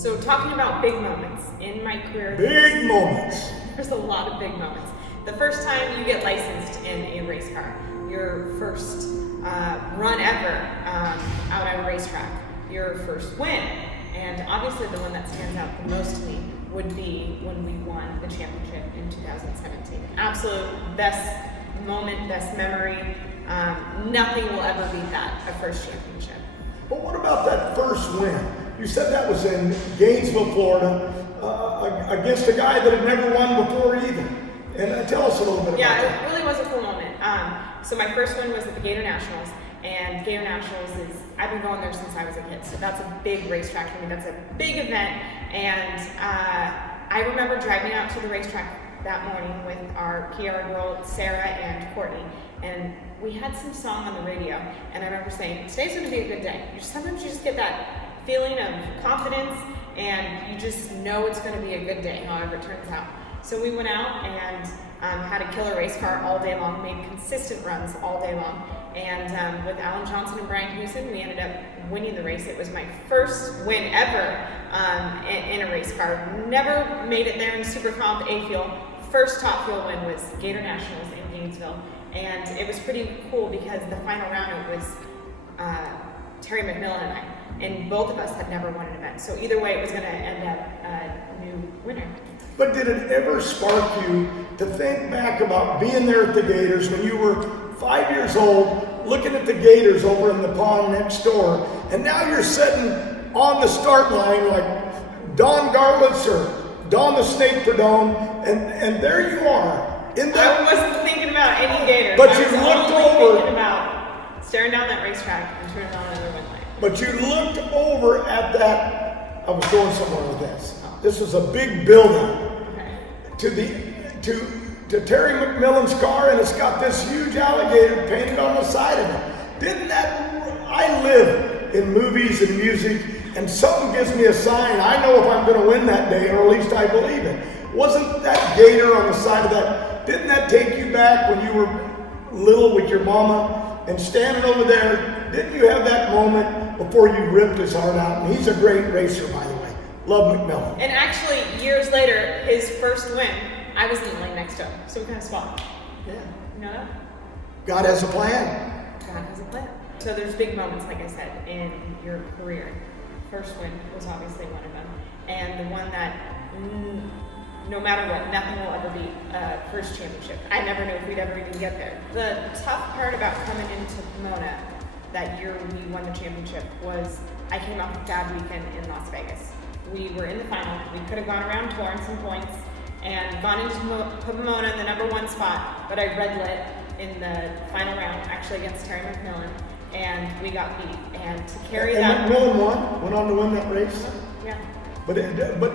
So talking about big moments in my career. Big moments. There's a lot of big moments. The first time you get licensed in a race car, your first run ever out on a racetrack, your first win, and obviously the one that stands out the most to me would be when we won the championship in 2017. Absolute best moment, best memory. Nothing will ever beat that, a first championship. But what about that first win? You said that was in Gainesville, Florida, against a guy that had never won before either. And tell us a little bit about that. Yeah, it really was a cool moment. So my first win was at the Gatornationals, and Gatornationals is, I've been going there since I was a kid, so that's a big racetrack for me. That's a big event, and I remember driving out to the racetrack that morning with our PR girl, Sarah and Courtney, and we had some song on the radio, and I remember saying, today's gonna be a good day. Sometimes you just get that feeling of confidence, and you just know it's gonna be a good day, however it turns out. So we went out and had a killer race car all day long, made consistent runs all day long. And with Alan Johnson and Brian Houston, we ended up winning the race. It was my first win ever in a race car. Never made it there in Super Comp A Fuel. First top fuel win was Gatornationals in Gainesville. And it was pretty cool because the final round it was Terry McMillan and I. And both of us had never won an event. So either way, it was going to end up a new winner. But did it ever spark you to think back about being there at the Gators when you were 5 years old, looking at the Gators over in the pond next door, and now you're sitting on the start line like Don Garlitz or Don the Snake Perdone, and there you are. I wasn't thinking about any Gators. But you looked over. Thinking about staring down that racetrack and turning on another win light. But you looked over at that. I was going somewhere with this. This was a big building. To Terry McMillan's car, and it's got this huge alligator painted on the side of it. Didn't that? I live in movies and music, and something gives me a sign. I know if I'm going to win that day, or at least I believe it. Wasn't that gator on the side of that? Didn't that take you back when you were little with your mama and standing over there? Didn't you have that moment before you ripped his heart out? And he's a great racer, by the way. Love McMillan. And actually, years later, his first win, I was in the lane next to him, so we kind of swapped. Yeah. You know that? God has a plan. God has a plan. So there's big moments, like I said, in your career. First win was obviously one of them, and the one that, no matter what, nothing will ever beat first championship. I never knew if we'd ever even get there. The tough part about coming into Pomona that year we won the championship was I came off a bad weekend in Las Vegas. We were in the final. We could have gone around Torrance some points and gone into Pomona in the #1 spot, but I red lit in the final round, actually against Terry McMillan, and we got beat. And to carry that. McMillan went on to win that race. Yeah. But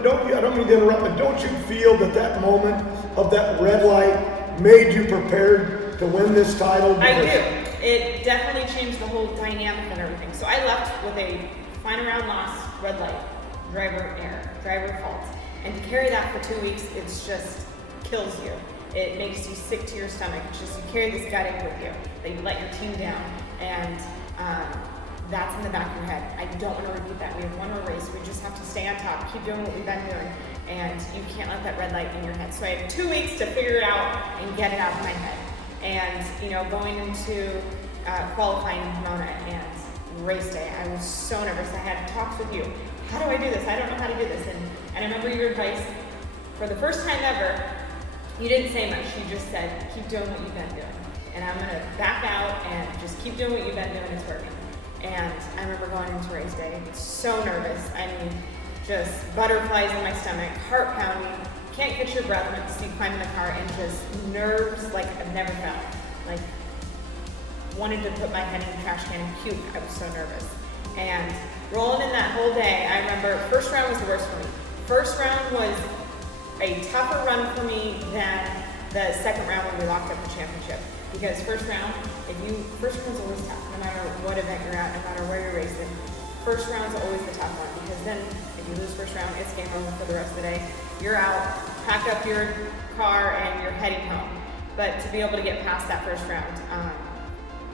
don't you? I don't mean to interrupt, but don't you feel that moment of that red light made you prepared to win this title? I do. It definitely changed the whole dynamic and everything. So I left with a final round loss, red light. Driver error, driver fault. And to carry that for 2 weeks, it's just kills you. It makes you sick to your stomach. It's just you carry this gut with you, that you let your team down. And that's in the back of your head. I don't want to repeat that. We have one more race. We just have to stay on top, keep doing what we've been doing. And you can't let that red light in your head. So I had 2 weeks to figure it out and get it out of my head. And, going into qualifying in Pomona and race day, I was so nervous. I had talks with you. How do I do this? I don't know how to do this. And I remember your advice, for the first time ever, you didn't say much. You just said, keep doing what you've been doing. And I'm going to back out and just keep doing what you've been doing. It's working. And I remember going into race day, so nervous. I mean, just butterflies in my stomach, heart pounding, can't catch your breath once you climb in the car, and just nerves like I've never felt. Like, wanted to put my head in the trash can and puke. I was so nervous. And rolling in that whole day, I remember first round was the worst for me. First round was a tougher run for me than the second round when we locked up the championship. Because first round's always tough, no matter what event you're at, no matter where you're racing. First round's always the tough one, because then if you lose first round, it's game over for the rest of the day. You're out, pack up your car, and you're heading home. But to be able to get past that first round,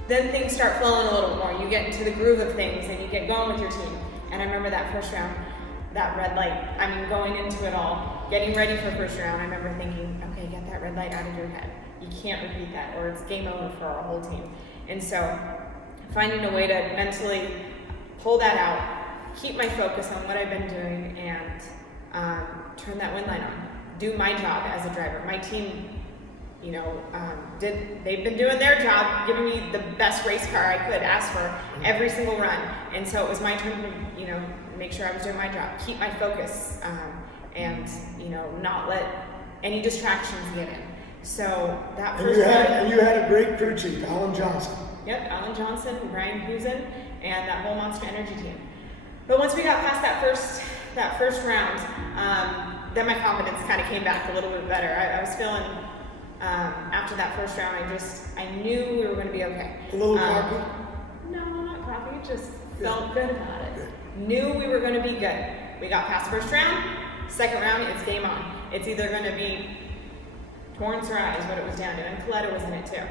then things start flowing a little more. You get into the groove of things and you get going with your team. And I remember that first round, that red light. I mean, going into it all, getting ready for first round, I remember thinking, okay, get that red light out of your head. You can't repeat that, or it's game over for our whole team. And so, finding a way to mentally pull that out, keep my focus on what I've been doing, and turn that wind line on. Do my job as a driver. My team, you know, they've been doing their job, giving me the best race car I could ask for every single run. And so it was my turn to, you know, make sure I was doing my job, keep my focus, and, you know, not let any distractions get in. So that first and you had a great crew chief, Alan Johnson. Yep, Alan Johnson, Brian Husen, and that whole Monster Energy team. But once we got past that first round, then my confidence kind of came back a little bit better. I was feeling, after that first round, I knew we were going to be okay. A little cocky? No, not cocky, just felt good about it. Knew we were going to be good. We got past first round, second round, it's game on. It's either going to be Torrance or I is what it was down to, and Coletta was in it too.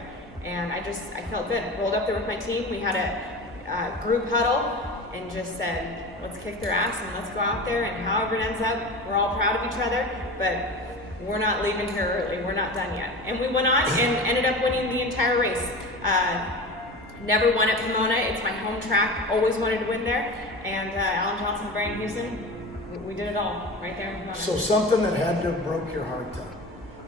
And I felt good. Rolled up there with my team. We had a group huddle and just said, let's kick their ass and let's go out there, and however it ends up, we're all proud of each other, but we're not leaving here early. We're not done yet. And we went on and ended up winning the entire race. Never won at Pomona. It's my home track. Always wanted to win there. And Alan Johnson, Brian Houston, we did it all right there in Pomona. So something that had to have broke your heart though,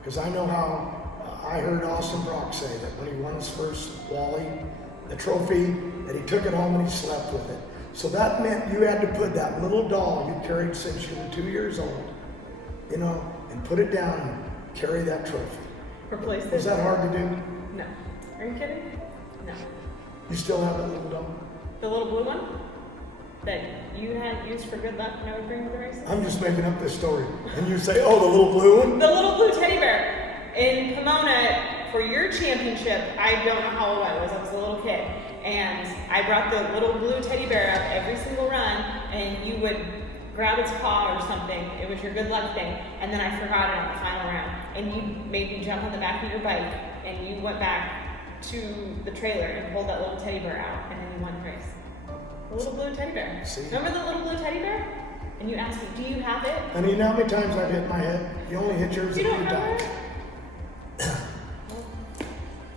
because I know how I heard Austin Brock say that when he won his first Wally, the trophy, that he took it home and he slept with it. So that meant you had to put that little doll you carried since you were 2 years old, you know, and put it down and carry that trophy. Replace it. Was that hard to do? No. Are you kidding? No. You still have that little doll? The little blue one that you had used for good luck when I would bring to the races? I'm just making up this story. And you say, oh, the little blue one? The little blue teddy bear. In Pomona, for your championship, I don't know how old I was a little kid. And I brought the little blue teddy bear up every single run, and you would grab its paw or something. It was your good luck thing. And then I forgot it on the final round. And you made me jump on the back of your bike, and you went back to the trailer and pulled that little teddy bear out, and then you won the race. The little blue teddy bear. See? Remember the little blue teddy bear? And you asked me, do you have it? And you know how many times I've hit my head? You only hit yours a You few don't remember? times. Well,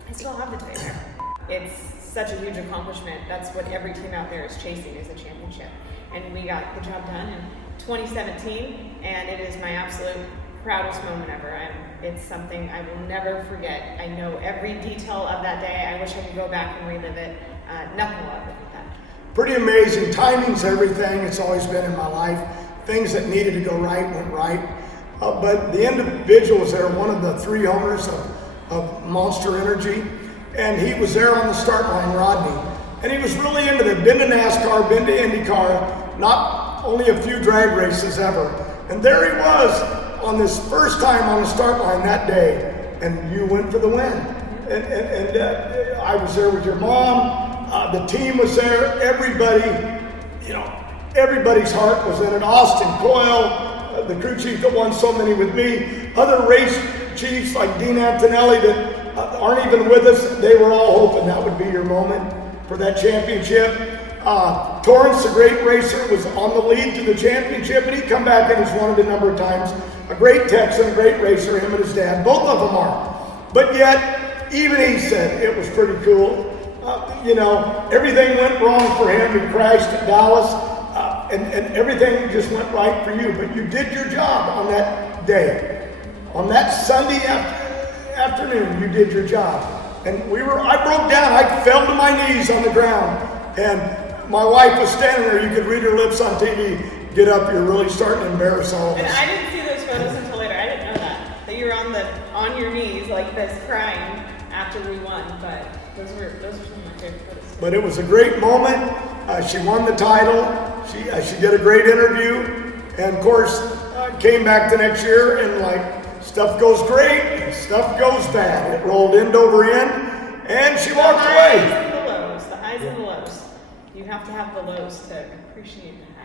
I still have the teddy bear. It's such a huge accomplishment. That's what every team out there is chasing, is a championship. And we got the job done in 2017, and it is my absolute proudest moment ever. It's something I will never forget. I know every detail of that day. I wish I could go back and relive it. Nothing will ever beat that. Pretty amazing. Timing's everything. It's always been in my life. Things that needed to go right went right. But the individual was there, one of the three owners of Monster Energy, and he was there on the start line, Rodney. And he was really into it. Been to NASCAR, been to IndyCar, not only a few drag races ever. And there he was on this first time on the start line that day, and you went for the win. And I was there with your mom. The team was there. Everybody, you know, everybody's heart was in it. Austin Coyle, the crew chief that won so many with me, other race chiefs like Dean Antonelli that aren't even with us, they were all hoping that would be your moment for that championship. Torrance, the great racer, was on the lead to the championship, and he'd come back and he's won it a number of times. A great Texan, a great racer, him and his dad, both of them are. But yet, even he said it was pretty cool. You know, everything went wrong for him. He crashed at Dallas, and everything just went right for you. But you did your job on that day. On that Sunday afternoon, you did your job. And I broke down. I fell to my knees on the ground. And my wife was standing there. You could read her lips on TV. Get up, you're really starting to embarrass all of us. And I didn't see those photos until later. I didn't know that you were on your knees like this crying after we won. But those were some of my favorite photos. But it was a great moment. She won the title. She did a great interview. And of course, came back the next year and like, stuff goes great, and stuff goes bad. It rolled end over end, and she walked away. The highs and the lows. You have to have the lows to appreciate that.